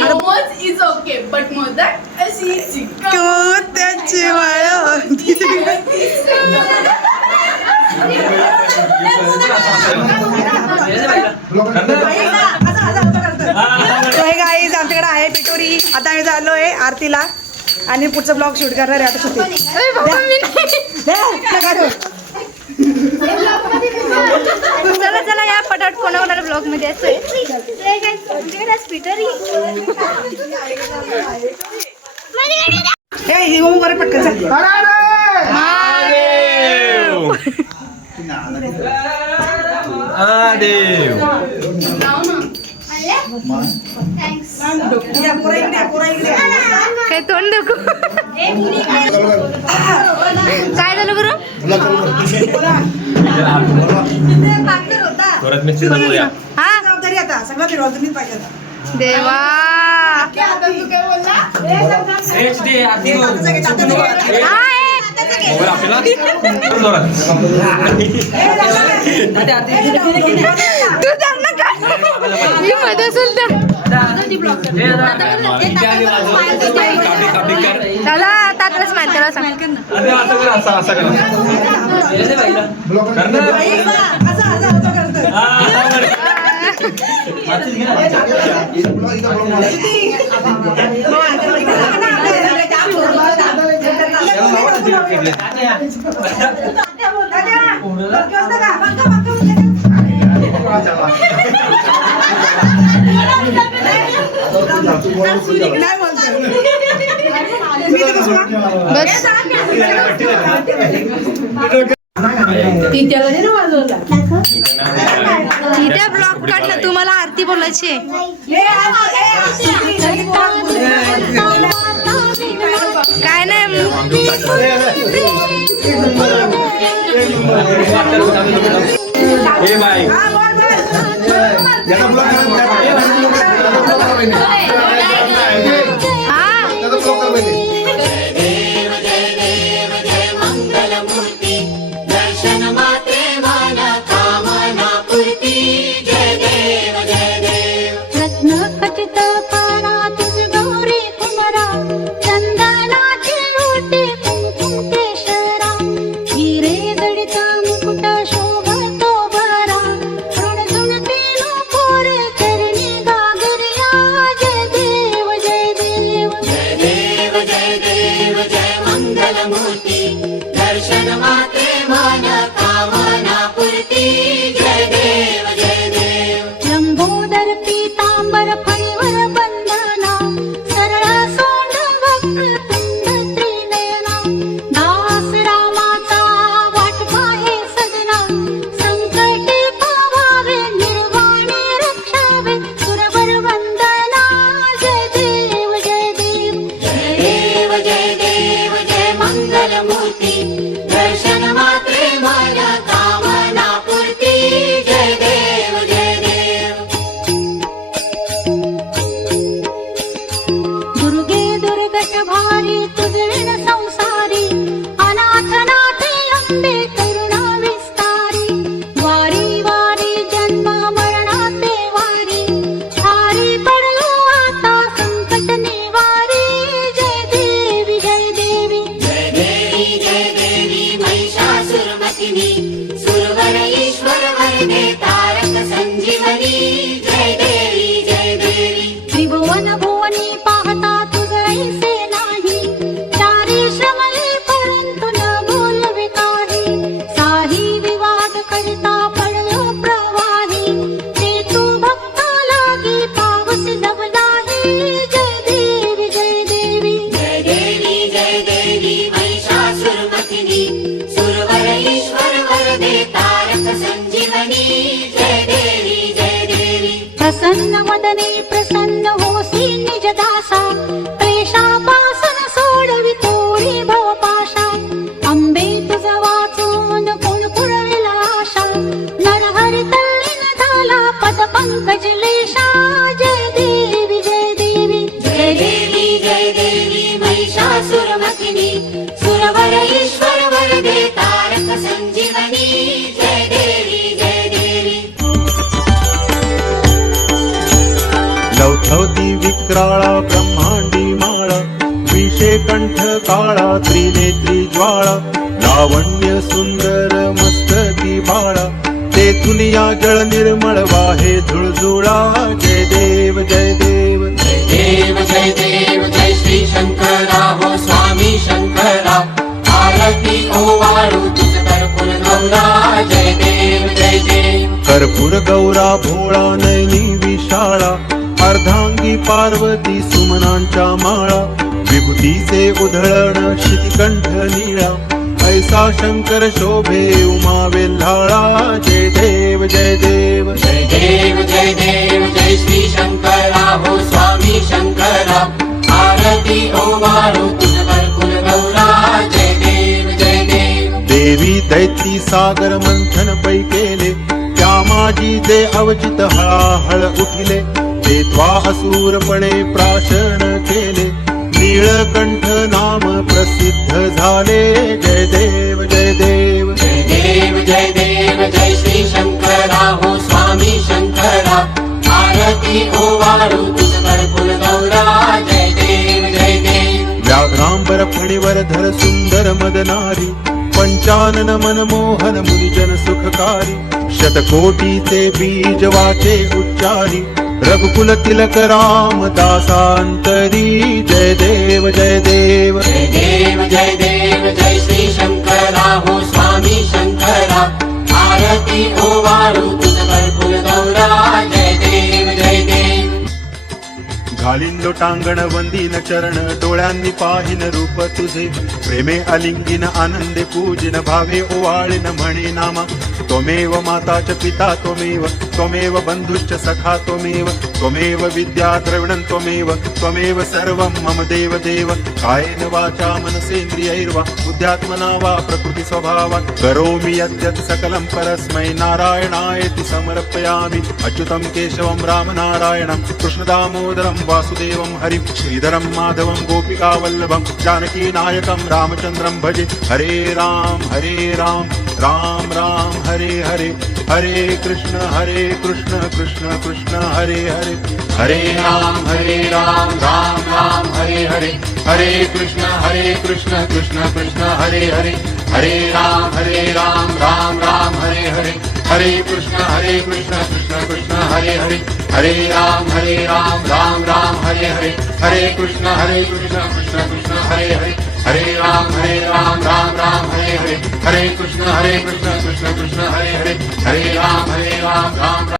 Momos is okay but modak अशी त्याची वाळ होती. गाईज आमच्याकडे आहे पिटोरी. आता आम्ही चाललोय आरतीला आणि पुढचा ब्लॉग शूट करणार आहे. आता चला चला या पटाट कोणा ब्लॉग मध्ये असं पटकन काय तोंड दाखव. काय झालं बरं. आता सगळं फिरवा तुम्ही पाहिजे. देवा तिथे ब्लॉग काढलं. तुम्हाला आरती बोलायची. काय नाही ईश्वर वरदे तारक संजीवनी जय देवी जय देवी। विक्राळा ब्रह्मांडी माळा विषे कंठ काळा त्रिनेत्री ज्वाळा लावण्य सुंदर मस्तकी बाळा तेथून या जळ निर्मळ वाहे झुळझुळा जय देव जय देव जय देव जय देव जय श्री शंकरा हो स्वामी शंकरा आरती ओवाळू तुझ कर्पूर गौरा जय देव जय देव कर्पूर गौरा भोळा नयनी विशाळा अर्धांगी पार्वती सुमनांच्या माळा विभूतीचे उधळण शितिकंठ निळा ऐसा शंकर शोभे उमा वेल्हाळा जय देव जय देव जय देव जय देव जय श्री शंकरा हो स्वामी शंकरा आरती ओवाळू तुझ कर्पूर गौरा जय देव जय देव देवी दैती सागर मंथन पै केले त्या माझी जे अवचित हळाहळ उठिले ते त्वा असुरपणे प्राशन केले नीळकंठ नाम प्रसिद्ध झाले जय देव जय देव जय देव जय देव जय श्री शंकरा हो स्वामी शंकरा आरती ओवाळू तुझ कर्पूर गौरा जय देव जय देव व्याघ्रांबर फणीवर धर सुंदर मदनारी पंचानन मनमोहन मुनिजन सुखकारी शतकोटीचे बीज वाचे उच्चारी रघुकुल तिलक राम दासांतरी जय देव जय देव जय देव जय देव जय श्री शंकरा हो स्वामी शंकरा आरती ओवाळू तुझ कर्पूर गौरा जय देव जय देव घालीन लोटांगण वंदीन चरण डोळ्यांनी पाहिन रूप तुझे प्रेमे अलिंगिन आनंदे पूजिन भावे ओवाळिन म्हणे नामा त्वमेव माता च पिता त्वमेव बंधुश्च सखा त्वमेव विद्या द्रविणं त्वमेव सर्वं मम देव देव कायेन वाचा मनसेन्द्रियैर्वा बुद्ध्यात्मना वा प्रकृति स्वभावात् करोमि यद्यत् सकलं परस्मै नारायणायति समर्पयामि अच्युतं केशवं रामनारायणं कृष्णदामोदरं वासुदेवं हरिं श्रीधरं माधवं गोपिकावल्लभं जानकीनायकं रामचन्द्रं भजे हरे राम राम राम हरे हरे हरे कृष्ण कृष्ण कृष्ण हरे हरे हरे राम राम राम हरे हरे हरे कृष्ण कृष्ण कृष्ण हरे हरे हरे राम राम राम हरे हरे हरे कृष्ण कृष्ण कृष्ण हरे हरे हरे राम राम राम हरे हरे हरे कृष्ण कृष्ण कृष्ण हरे हरे हरे राम राम राम हरे हरे हरे कृष्ण कृष्ण कृष्ण हरे हरे हरे राम राम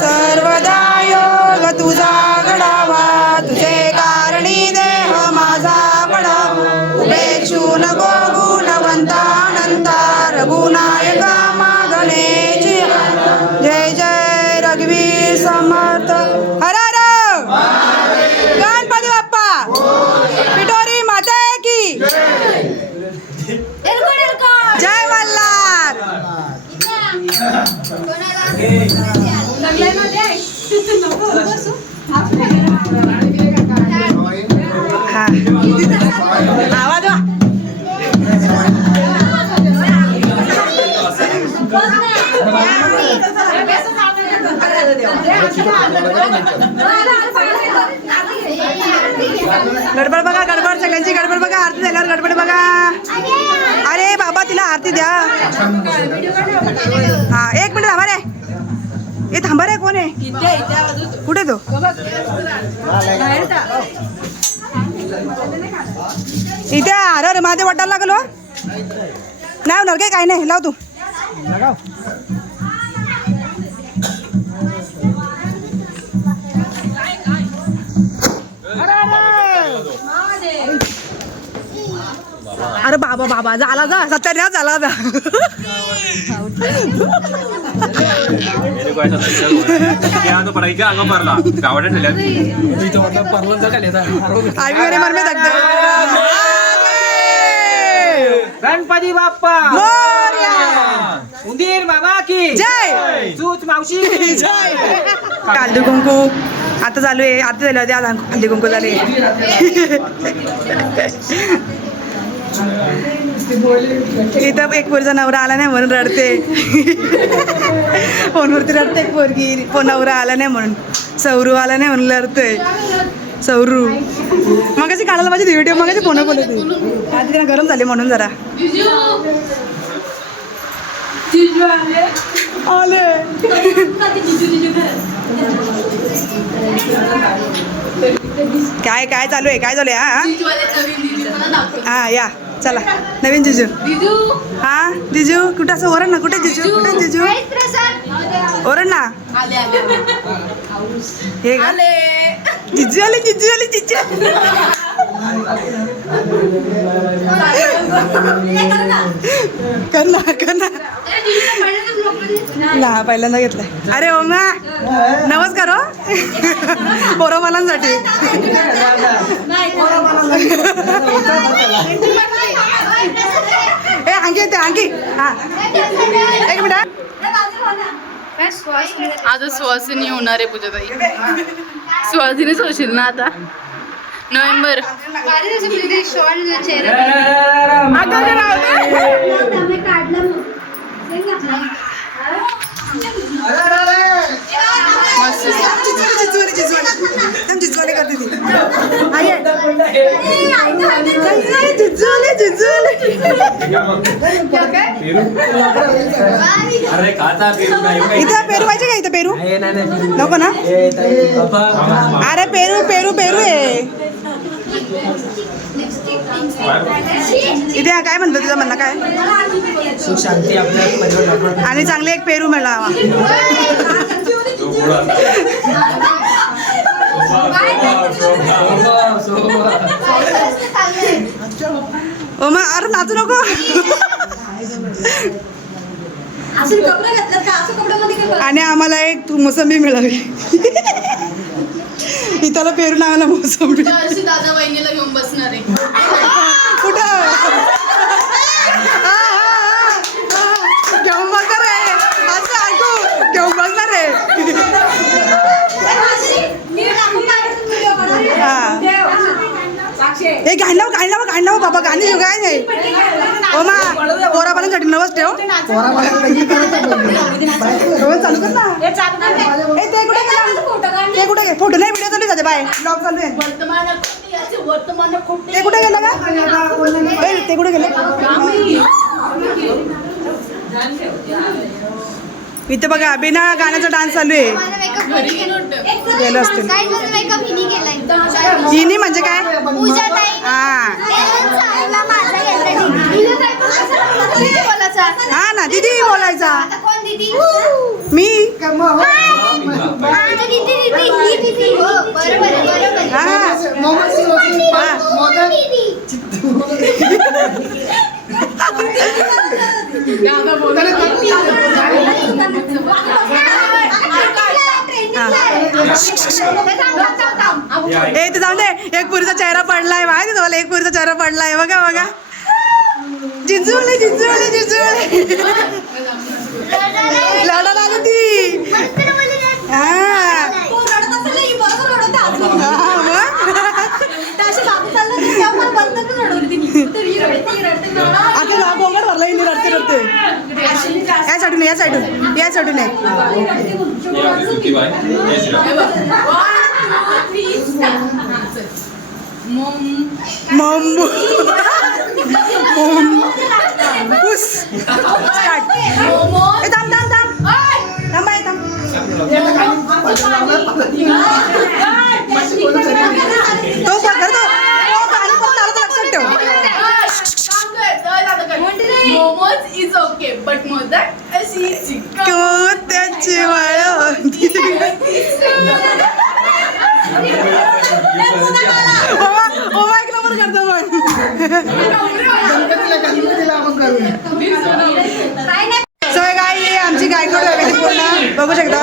सर्वदा योग तुझा घडावा तुझे कारणी देह माझा पडावा उपेक्षू नको गुणवंतानंता रघुनायका मागणेची जय जय रघुवीर समर्थ हर हर गणपती बाप्पा पिठोरी माता की जय मल्हार हा आवाज वा गडबड बघा गडबड सगळ्यांची गडबड बघा आरती झाल्यावर गडबड बघा अरे बाबा तिला आरती द्या हा 1 मिनिट थांबा रे हे थांबा रे कोण आहे कुठे तो इथे अरे महादेव वाटायला लागलो नाही होणार काय नाही लाव तू अरे बाबा बाबा झाला जा 70 झाला जा गणपती बाप्पा मोरया उंदीर मामा की जय चूच मावशी की जय हळदी कुंकू आता चालू आहे. आरती झाली होती, आज हळदी कुंकू झाले. इथं एक पोरीचा नवरा आला नाही म्हणून रडते. फोनवरती रडते एक पोरगी, नवरा आला नाही म्हणून. सौरू आला नाही म्हणून रडते. सौरू मग कशी काढायला पाहिजे व्हिडिओ, मग कशी फोन बोलत होती. आधी त्यांना गरम झाले म्हणून जरा आले. काय काय चालू आहे, काय चालू आहे? हा हा या चला नवीन जिजू. हा जिजू कुठं असं ओरड ना, कुठे जिजू, कुठे जिजू ओरड ना. हे का जिजू आले, जिजू आले, जिजू करणार करणार ना. पहिल्यांदा घेतलाय. अरे ओमा नमस्कार हो पोराबालांसाठी. ए अंकी येते अंकी. हा एक मिनिट. आज सुवासिनी होणार आहे पूजाताई. सुवासिनीच होशील ना आता नोव्हेंबर. जिजवाले करते ती. इथं पेरू पाहिजे का? इथं पेरू नको ना. अरे पेरू पेरू पेरू आहे इथे. काय म्हणतो तुझं म्हणणं काय? सुशांती आपल्या आणि चांगले एक पेरू मिळावा. ओ मग अरे नाचू नको. आणि आम्हाला एक मोसंबी मिळावी. इथला पेरू नावाला मोसंबी. अशी दादा वहिनीला घेऊन बसणार आहे. कुठं घेऊन बसणार आहे असं ऐकू. घेऊन बसणार आहे. हे गाणं बाबा गाणी शिव काय नाही. ओ मा पोराबालांसाठी नवस ठेव. चालू कर ना. ते कुठे गे फोटो नाही, व्हिडिओ चालू आहे बाय ब्लॉग चालू आहे. ते कुठे गेलं का? ते कुठे गेले? इथे बघा बिना गाण्याचा डान्स चालू आहे. गेलं असतील. हिनी म्हणजे काय? हा ना दीदी बोलायचा. मी ते जाऊ दे. एक पुरीचा चेहरा पडलाय माहिती तुम्हाला. एक पुरीचा चेहरा पडलाय बघा बघा. जिजूले जिजूले जिजूले लढा लागली ती. गोंगड भरला हिने रडते रडते. या साईडून या साईडून या साईडून आहे. मम्मू थांब थांब थांब थांबा थांब. तो कर तो गाणी पण चालत लक्षात ठेव. Momos is okay but modak अशी त्याची वळ होती. एक नंबर करतो पण. सो गाय आमची गायकवाड पूर्ण बघू शकता.